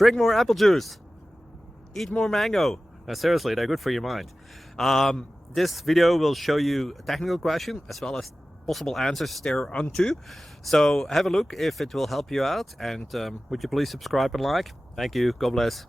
Drink more apple juice. Eat more mango. Seriously, they're good for your mind. This video will show you a technical question as well as possible answers thereunto. So have a look if it will help you out, and would you please subscribe and like? Thank you. God bless.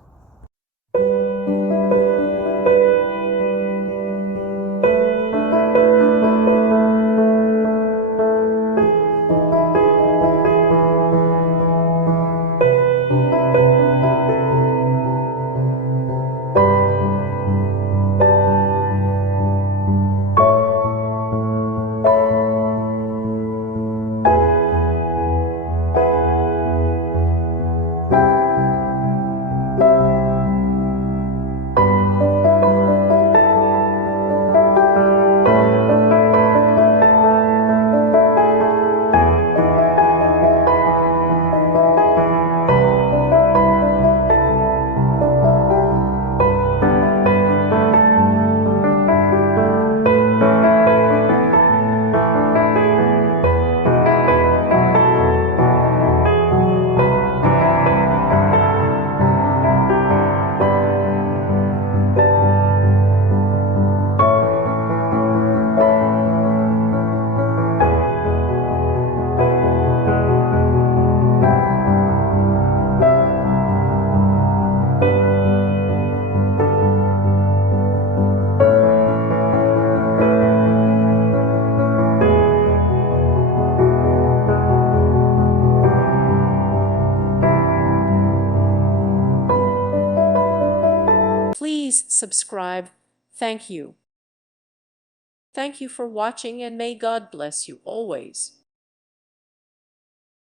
Please subscribe. Thank you. Thank you for watching, and may God bless you always.